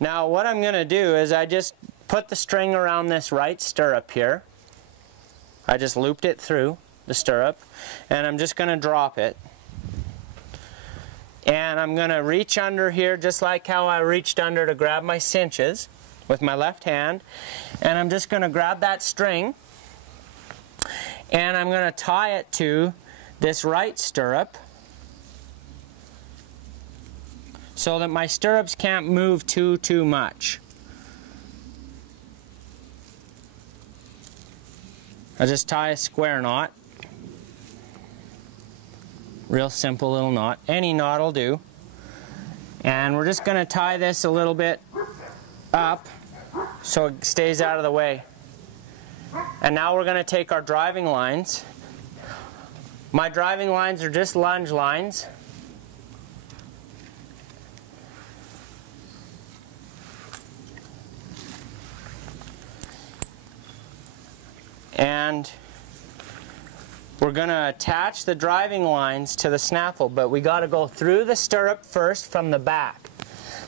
Now what I'm going to do is I just put the string around this right stirrup here. I just looped it through the stirrup, and I'm just going to drop it. And I'm going to reach under here just like how I reached under to grab my cinches with my left hand. And I'm just going to grab that string and I'm going to tie it to this right stirrup so that my stirrups can't move too much. I just tie a square knot. Real simple little knot. Any knot will do. And we're just going to tie this a little bit up so it stays out of the way. And now we're going to take our driving lines. My driving lines are just lunge lines. And we're going to attach the driving lines to the snaffle, but we got to go through the stirrup first from the back.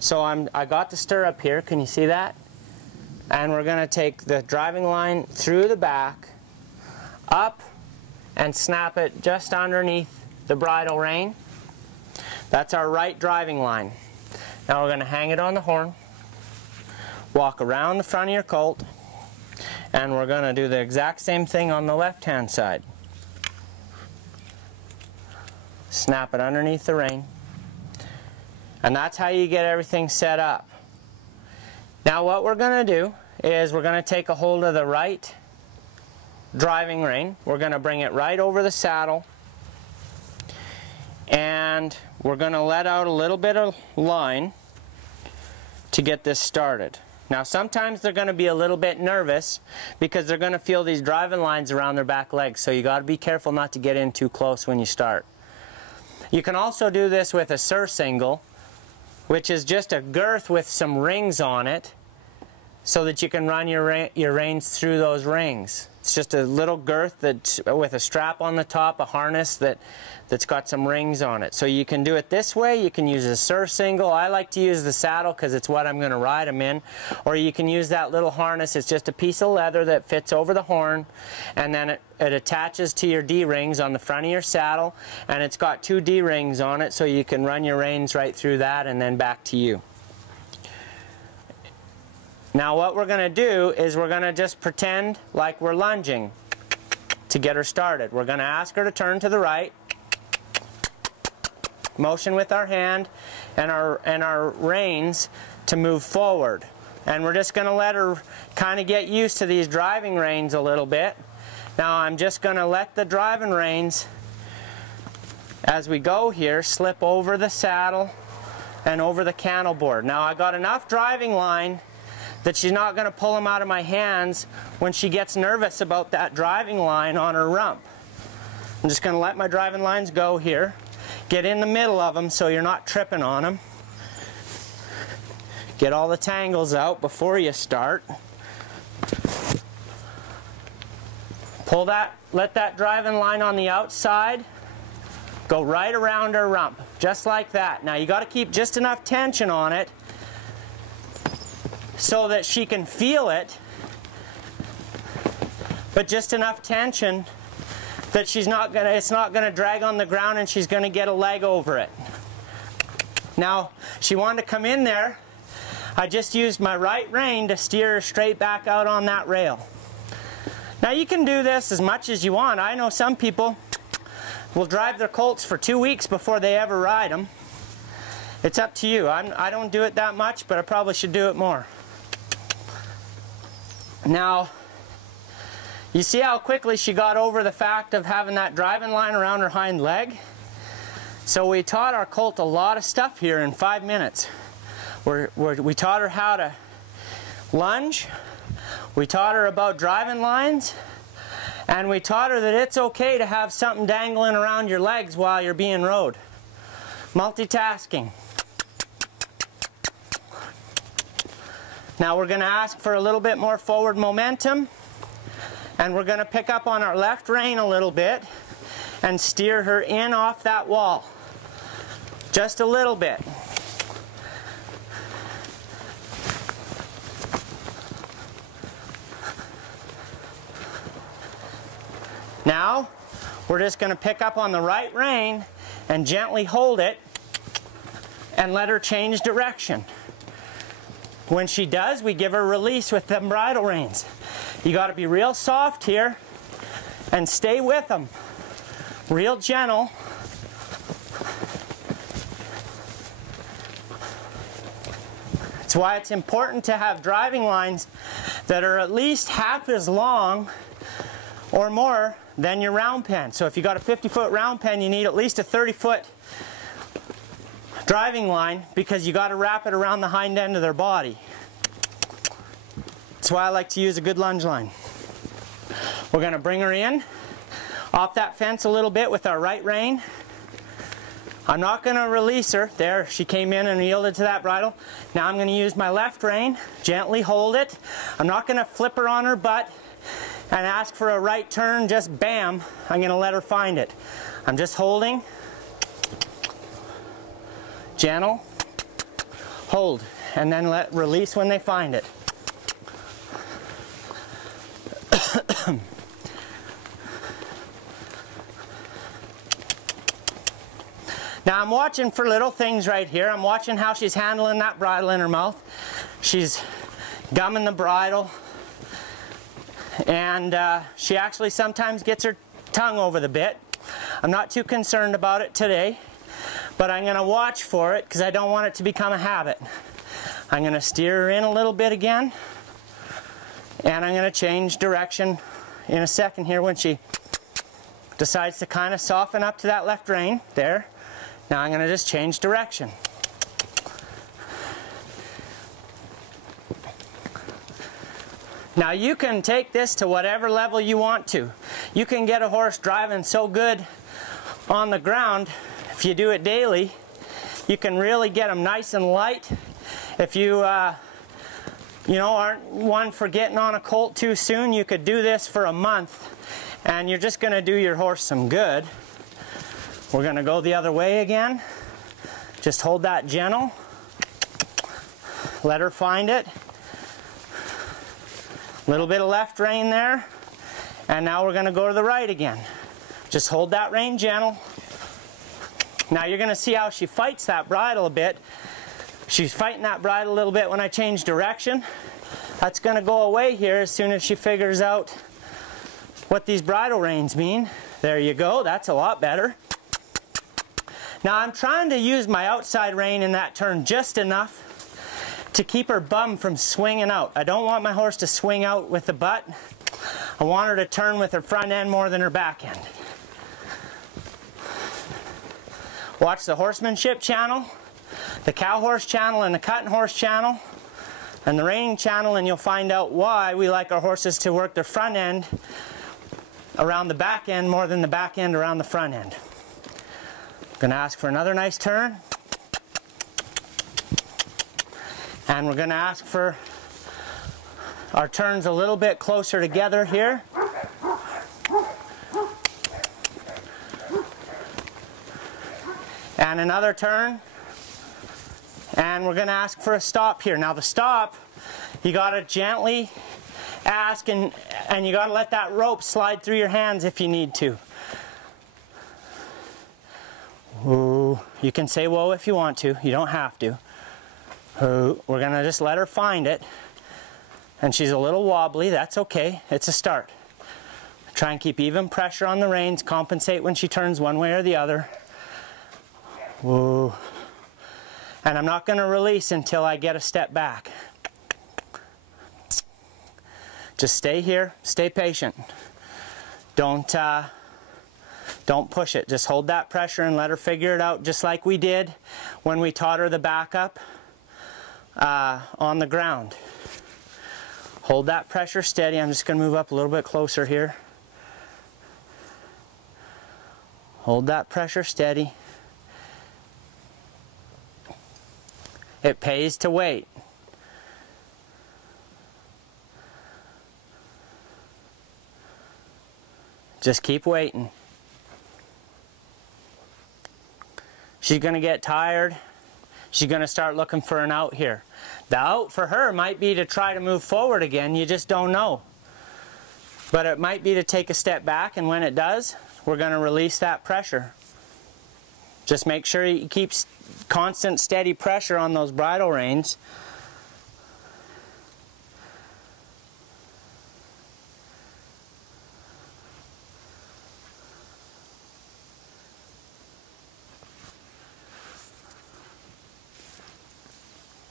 So I got the stirrup here, can you see that? And we're going to take the driving line through the back, up, and snap it just underneath the bridle rein. That's our right driving line. Now we're going to hang it on the horn, walk around the front of your colt, and we're going to do the exact same thing on the left-hand side. Snap it underneath the rein. And that's how you get everything set up. Now what we're going to do is we're going to take a hold of the right driving rein. We're going to bring it right over the saddle. And we're going to let out a little bit of line to get this started. Now sometimes they're going to be a little bit nervous because they're going to feel these driving lines around their back legs. So you got to be careful not to get in too close when you start. You can also do this with a surcingle, which is just a girth with some rings on it so that you can run your reins through those rings. It's just a little girth that's with a strap on the top, a harness that's got some rings on it. So you can do it this way, you can use a surcingle. I like to use the saddle because it's what I'm going to ride them in. Or you can use that little harness. It's just a piece of leather that fits over the horn, and then it attaches to your D-rings on the front of your saddle, and it's got 2 D-rings on it so you can run your reins right through that and then back to you. Now what we're going to do is we're going to just pretend like we're lunging to get her started. We're going to ask her to turn to the right, motion with our hand and our reins to move forward. And we're just going to let her kind of get used to these driving reins a little bit. Now I'm just going to let the driving reins, as we go here, slip over the saddle and over the cantle board. Now I got enough driving line that she's not going to pull them out of my hands when she gets nervous about that driving line on her rump. I'm just going to let my driving lines go here. Get in the middle of them so you're not tripping on them. Get all the tangles out before you start. Pull that, let that driving line on the outside go right around her rump, just like that. Now you got to keep just enough tension on it so that she can feel it, but just enough tension that it's not gonna drag on the ground and she's gonna get a leg over it. Now, she wanted to come in there. I just used my right rein to steer her straight back out on that rail. Now you can do this as much as you want. I know some people will drive their colts for 2 weeks before they ever ride them. It's up to you. I don't do it that much, but I probably should do it more. Now, you see how quickly she got over the fact of having that driving line around her hind leg? So we taught our colt a lot of stuff here in 5 minutes. We taught her how to lunge, we taught her about driving lines, and we taught her that it's okay to have something dangling around your legs while you're being rode. Multitasking. Now we're going to ask for a little bit more forward momentum, and we're going to pick up on our left rein a little bit and steer her in off that wall. Just a little bit. Now, we're just going to pick up on the right rein and gently hold it and let her change direction. When she does, we give her release with them bridle reins. You got to be real soft here and stay with them. Real gentle. That's why it's important to have driving lines that are at least half as long or more than your round pen. So if you got a 50-foot round pen, you need at least a 30-foot driving line, because you got to wrap it around the hind end of their body. That's why I like to use a good lunge line. We're going to bring her in off that fence a little bit with our right rein. I'm not going to release her. There, she came in and yielded to that bridle. Now I'm going to use my left rein, gently hold it. I'm not going to flip her on her butt and ask for a right turn, just bam. I'm going to let her find it. I'm just holding. Gentle, hold, and then let release when they find it. Now I'm watching for little things right here. I'm watching how she's handling that bridle in her mouth. She's gumming the bridle, and she actually sometimes gets her tongue over the bit. I'm not too concerned about it today, but I'm going to watch for it because I don't want it to become a habit. I'm going to steer her in a little bit again, and I'm going to change direction in a second here when she decides to kind of soften up to that left rein. There. Now I'm going to just change direction. Now you can take this to whatever level you want to. You can get a horse driving so good on the ground. If you do it daily, you can really get them nice and light. If you aren't one for getting on a colt too soon, you could do this for a month, and you're just going to do your horse some good. We're going to go the other way again. Just hold that gentle. Let her find it. Little bit of left rein there, and now we're going to go to the right again. Just hold that rein gentle. Now you're going to see how she fights that bridle a bit. She's fighting that bridle a little bit when I change direction. That's going to go away here as soon as she figures out what these bridle reins mean. There you go, that's a lot better. Now I'm trying to use my outside rein in that turn just enough to keep her bum from swinging out. I don't want my horse to swing out with the butt. I want her to turn with her front end more than her back end. Watch the horsemanship channel, the cow horse channel, and the cutting horse channel, and the reining channel, and you'll find out why we like our horses to work their front end around the back end more than the back end around the front end. I'm going to ask for another nice turn. And we're going to ask for our turns a little bit closer together here. And another turn. And we're going to ask for a stop here. Now the stop, you got to gently ask, and you got to let that rope slide through your hands if you need to. Ooh, you can say whoa if you want to. You don't have to. Ooh, we're going to just let her find it. And she's a little wobbly. That's okay. It's a start. Try and keep even pressure on the reins. Compensate when she turns one way or the other. Whoa. And I'm not going to release until I get a step back. Just stay here. Stay patient. Don't push it. Just hold that pressure and let her figure it out, just like we did when we taught her the backup on the ground. Hold that pressure steady. I'm just going to move up a little bit closer here. Hold that pressure steady. It pays to wait. Just keep waiting. She's going to get tired. She's going to start looking for an out here. The out for her might be to try to move forward again. You just don't know. But it might be to take a step back, and when it does, we're going to release that pressure. Just make sure you keep constant steady pressure on those bridle reins.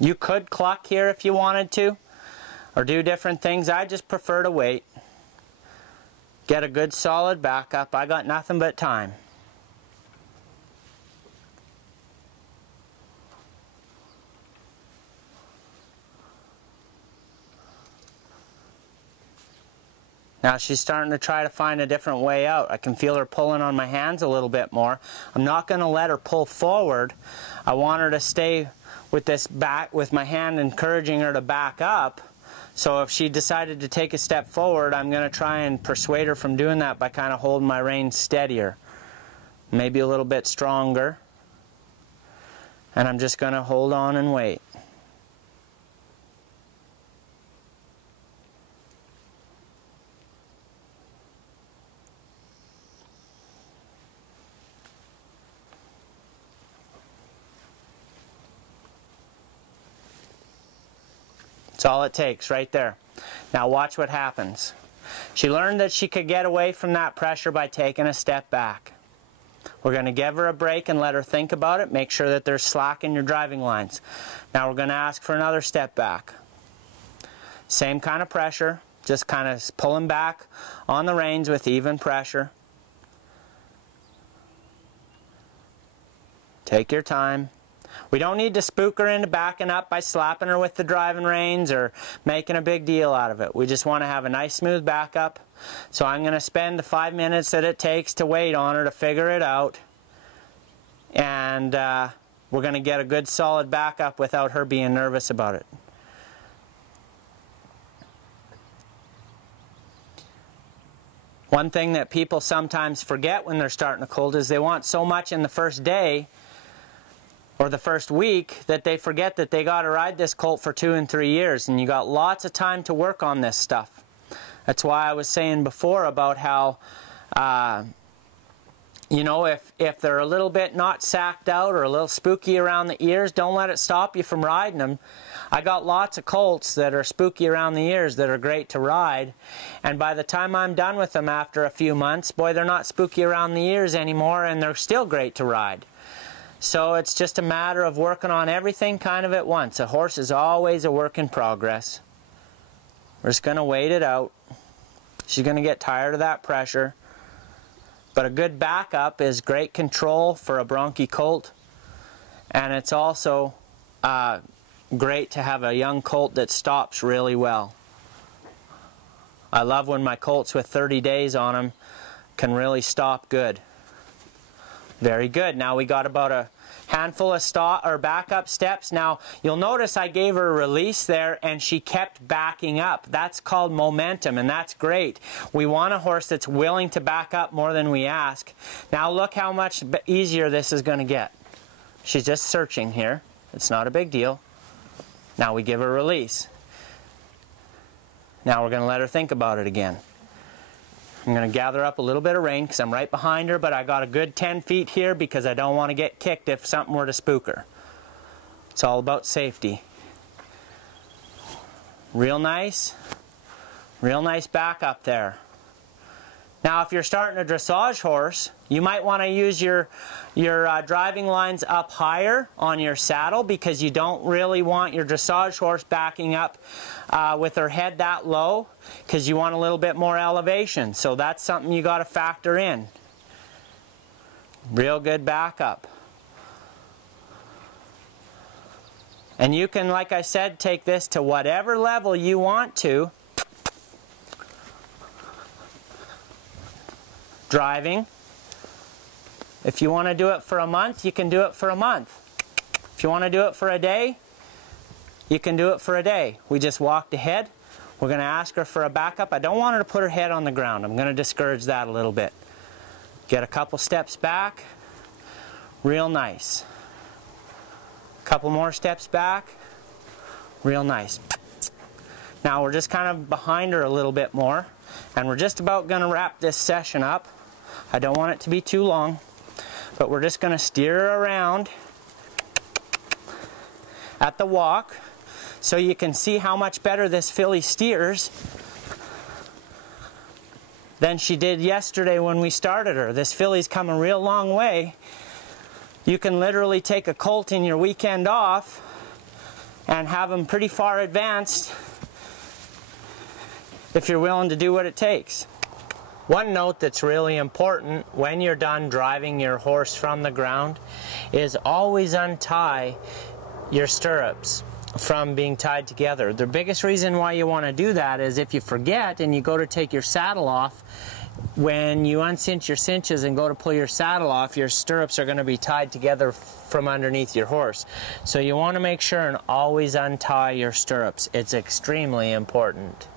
You could cluck here if you wanted to, or do different things. I just prefer to wait. Get a good solid backup. I got nothing but time. Now she's starting to try to find a different way out. I can feel her pulling on my hands a little bit more. I'm not going to let her pull forward. I want her to stay with this back, with my hand encouraging her to back up. So if she decided to take a step forward, I'm going to try and persuade her from doing that by kind of holding my reins steadier. Maybe a little bit stronger. And I'm just going to hold on and wait. That's all it takes right there. Now watch what happens. She learned that she could get away from that pressure by taking a step back. We're going to give her a break and let her think about it. Make sure that there's slack in your driving lines. Now we're going to ask for another step back. Same kind of pressure, just kind of pulling back on the reins with even pressure. Take your time. We don't need to spook her into backing up by slapping her with the driving reins or making a big deal out of it. We just want to have a nice smooth backup. So I'm going to spend the 5 minutes that it takes to wait on her to figure it out. And we're going to get a good solid backup without her being nervous about it. One thing that people sometimes forget when they're starting a colt is they want so much in the first day or the first week that they forget that they got to ride this colt for 2 and 3 years, and you got lots of time to work on this stuff. That's why I was saying before about how you know, if they're a little bit not sacked out or a little spooky around the ears, don't let it stop you from riding them. I got lots of colts that are spooky around the ears that are great to ride, and by the time I'm done with them after a few months, boy, they're not spooky around the ears anymore, and they're still great to ride. So it's just a matter of working on everything kind of at once. A horse is always a work in progress. We're just going to wait it out. She's going to get tired of that pressure. But a good backup is great control for a bronchi colt. And it's also great to have a young colt that stops really well. I love when my colts with 30 days on them can really stop good. Very good. Now we got about a handful of stop or backup steps. Now you'll notice I gave her a release there and she kept backing up. That's called momentum, and that's great. We want a horse that's willing to back up more than we ask. Now look how much easier this is going to get. She's just searching here. It's not a big deal. Now we give her a release. Now we're going to let her think about it again. I'm going to gather up a little bit of rein because I'm right behind her, but I got a good 10 feet here because I don't want to get kicked if something were to spook her. It's all about safety. Real nice back up there. Now if you're starting a dressage horse, you might want to use your driving lines up higher on your saddle because you don't really want your dressage horse backing up with her head that low, because you want a little bit more elevation. So that's something you got to factor in. Real good backup. And you can, like I said, take this to whatever level you want to. Driving. If you want to do it for a month, you can do it for a month. If you want to do it for a day, you can do it for a day. We just walked ahead. We're going to ask her for a backup. I don't want her to put her head on the ground. I'm going to discourage that a little bit. Get a couple steps back. Real nice. Couple more steps back. Real nice. Now we're just kind of behind her a little bit more. And we're just about going to wrap this session up. I don't want it to be too long, but we're just going to steer her around at the walk so you can see how much better this filly steers than she did yesterday when we started her. This filly's come a real long way. You can literally take a colt in your weekend off and have them pretty far advanced if you're willing to do what it takes. One note that's really important when you're done driving your horse from the ground is always untie your stirrups from being tied together. The biggest reason why you want to do that is if you forget and you go to take your saddle off, when you uncinch your cinches and go to pull your saddle off, your stirrups are going to be tied together from underneath your horse. So you want to make sure and always untie your stirrups. It's extremely important.